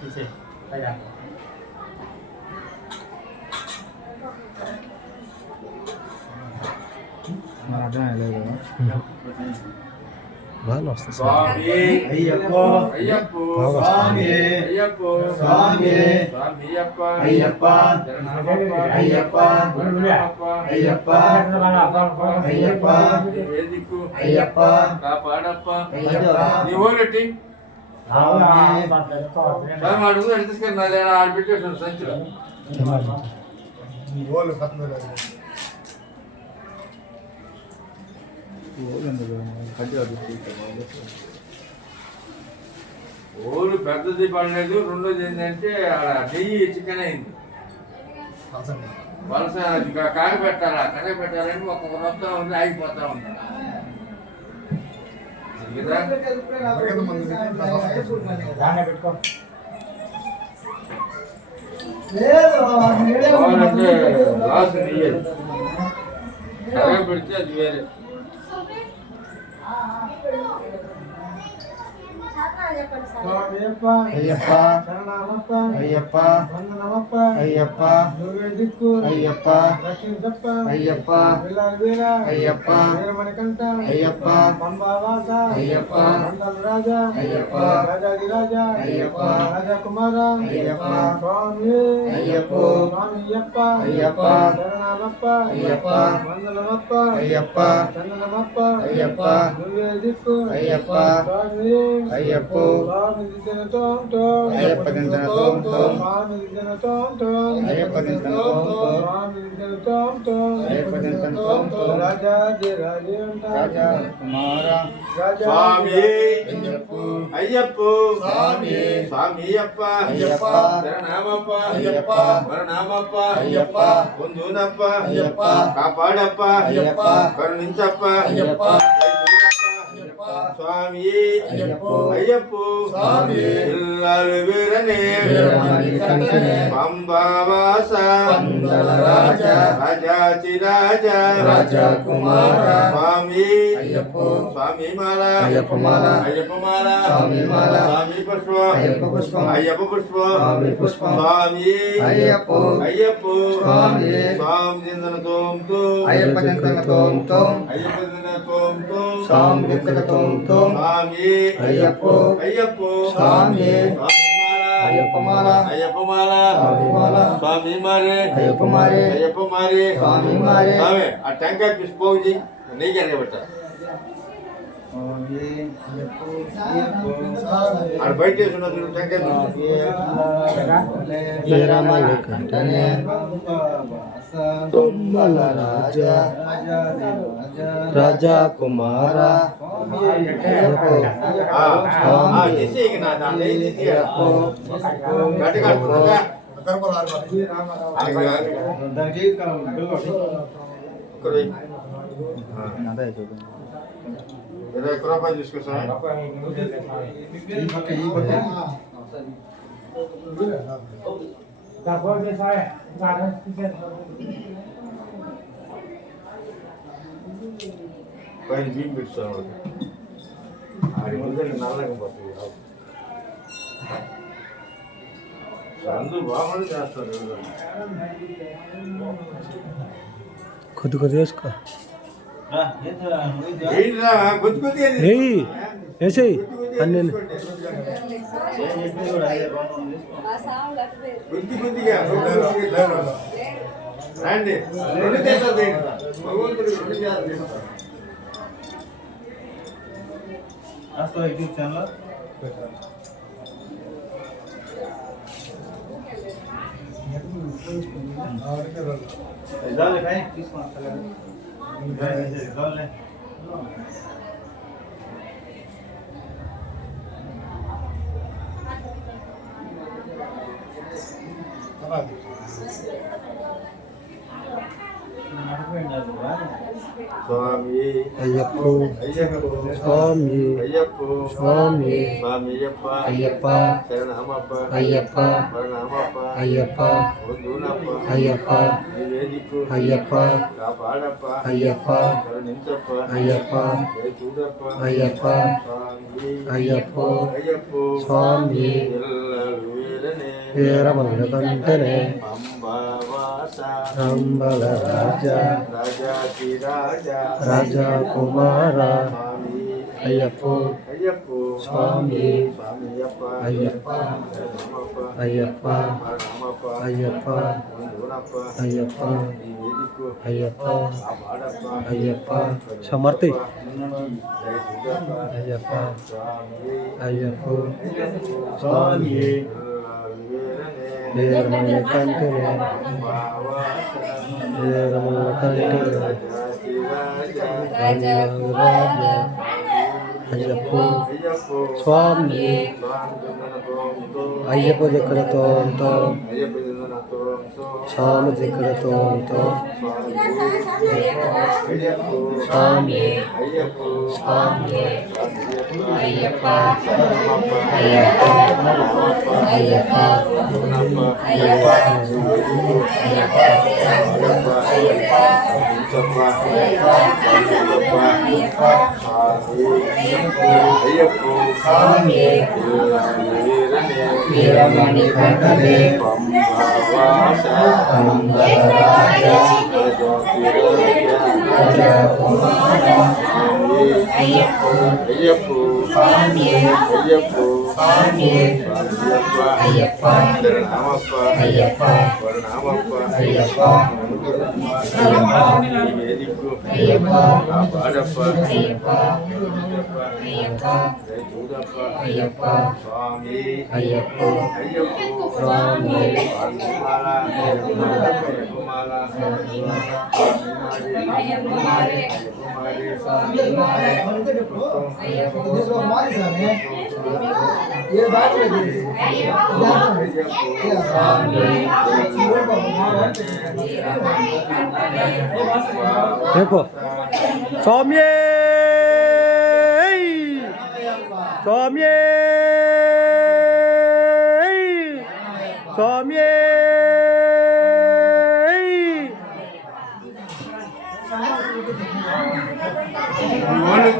మరి అర్థం అయ్యలేదు కదా బాగా వస్తుంది స్వామి అయ్యప్పో అయ్యప్పో స్వామి అయ్యప్పో స్వామి స్వామియప్ప అయ్యప్ప అయ్యప్ప అయ్యప్ప అయ్యప్ప వేదికు అయ్యప్ప కాపాడప్ప అయ్యప్ప నీ ఓలటి అడుగు ఎంత తీసుకెళ్ళి ఆడబెట్టేసాడు సంచులు ఓలు పెద్దది పడలేదు. రెండోది ఏంటంటే నెయ్యి చికెన్ అయింది. వలస కాగబెట్టాలా కరగబెట్టాలని ఒక్కొక్క వస్తా ఉంది ఆగిపోతా ఉంది లాస్ నెయ్యి కరగబెడితే అది వేరే. అయ్యప్ప శరణమప్ప అయ్యప్ప వందనమప్ప అయ్యప్ప నువ్వే దిక్కు అయ్యప్ప రక్షించప్ప అయ్యప్ప వీర అయ్యప్ప వీరమణికంఠ అయ్యప్ప పంబావాస అయ్యప్ప మండల రాజా అయ్యప్ప రాజాదిరాజా అయ్యప్ప రాజకుమార అయ్యప్ప స్వామి అయ్యప్ప స్వామియప్ప అయ్యప్ప శరణమప్ప అయ్యప్ప వందనమప్ప అయ్యప్ప చందనమప్ప అయ్యప్ప నువ్వే దిక్కు అయ్యప్ప స్వామి అయ్యప్పో స్వామి దిన తోం తోం అయ్యప్ప దిన తోం తోం స్వామి దిన తోం తోం అయ్యప్ప దిన తోం తోం స్వామి దిన తోం తోం అయ్యప్ప దిన తోం తోం రాజా ది రాజేంట రాజా కుమార రాజా స్వామి అయ్యప్పో అయ్యప్పో స్వామి స్వామియప్ప అయ్యప్ప శరణమప్ప అయ్యప్ప వరణమప్ప అయ్యప్ప పొందునప్ప అయ్యప్ప కాపాడప్ప అయ్యప్ప కరుణించప్ప అయ్యప్ప స్వామి అయ్యప్పో అయ్యప్పో స్వామి ఇల్లాలు వీరనే పంబావాస పందల రాజా రాజాచిరాజా రాజకుమార స్వామి అయ్యప్పో స్వామి మాల అయ్యప్ప మాల అయ్యప్ప మాల స్వామి మాల స్వామి పుష్పం అయ్యప్ప పుష్పం అయ్యప్ప పుష్పం స్వామి పుష్పం స్వామి అయ్యప్పో అయ్యప్పో స్వామి స్వామి దిన తోం తోం అయ్యప్ప దిన తోం తోం అయ్యప్ప దిన తోం తోం స్వామి దిన తోం తోం స్వామి అయ్యప్పో అయ్యప్పో స్వామి అయ్యప్ప మాల అయ్యప్ప మాల స్వామి మాల స్వామి మారే అయ్యప్ప మారే అయ్యప్ప మారే స్వామి మారే స్వామి ఆ టెంకాయ పుష్పోజీ నెయ్యి కరగబెట్టారు ఆడ బయట వేసుకున్న టెంకాయ తుమ్మల రాజా రాజా కుమార ఇరవై రూపాయలు తీసుకొస్తా పైన బీమ్ పెట్టుతాను ఆడి ముందు నల్లగా పోతుంది అందరూ బాగుంది చేస్తారు కొద్ది కొద్ది వేసుకో కొద్ది కొద్ది వేసేయి అన్నీ కొద్ది కొద్దిగా రండి రెండు చేస్తారు భగవంతుడు రెండు చేస్తారు యూట్యూబ్ ఛానల్ స్వామి అయ్యప్పో అయ్యప్పో స్వామి అయ్యప్పో స్వామి స్వామి అయ్యప్ప అయ్యప్ప శరణమప్ప అయ్యప్ప వరణమప్ప అయ్యప్ప వద్దునప్ప అయ్యప్ప నివేదికు అయ్యప్ప కాపాడప్ప అయ్యప్ప కరుణించప్ప అయ్యప్ప చూడప్ప అయ్యప్ప స్వామి అయ్యప్పో అయ్యప్పో స్వామి ఎల్లలు వీరమణి కంటనే అంబవాస అంబల రాజా రాజాతిరాజ రాజా కుమార స్వామి అయ్యప్ప అయ్యప్ప స్వామి స్వామియప్ప అయ్యప్ప రామప్ప అయ్యప్ప రామప్ప అయ్యప్ప గుణప్ప అయ్యప్ప ఈ వేదికు అయ్యప్ప ఆడప్ప అయ్యప్ప సమర్థి జై సుగప్ప అయ్యప్ప స్వామి అయ్యప్ప స్వామి వీరమణి కంటనే వీరమణి కంటనే రాజా అయ్యప్ప స్వామి అయ్యప్ప దగ్గరతో స్వామి దగ్గరతో స్వామి స్వామి అయ్యప్ప వీరమణి కంటనే స్వామి అయ్యప్ప అయ్యప్ప స్వామి देखो स्वामी स्वामी स्वामी వాళ్ళు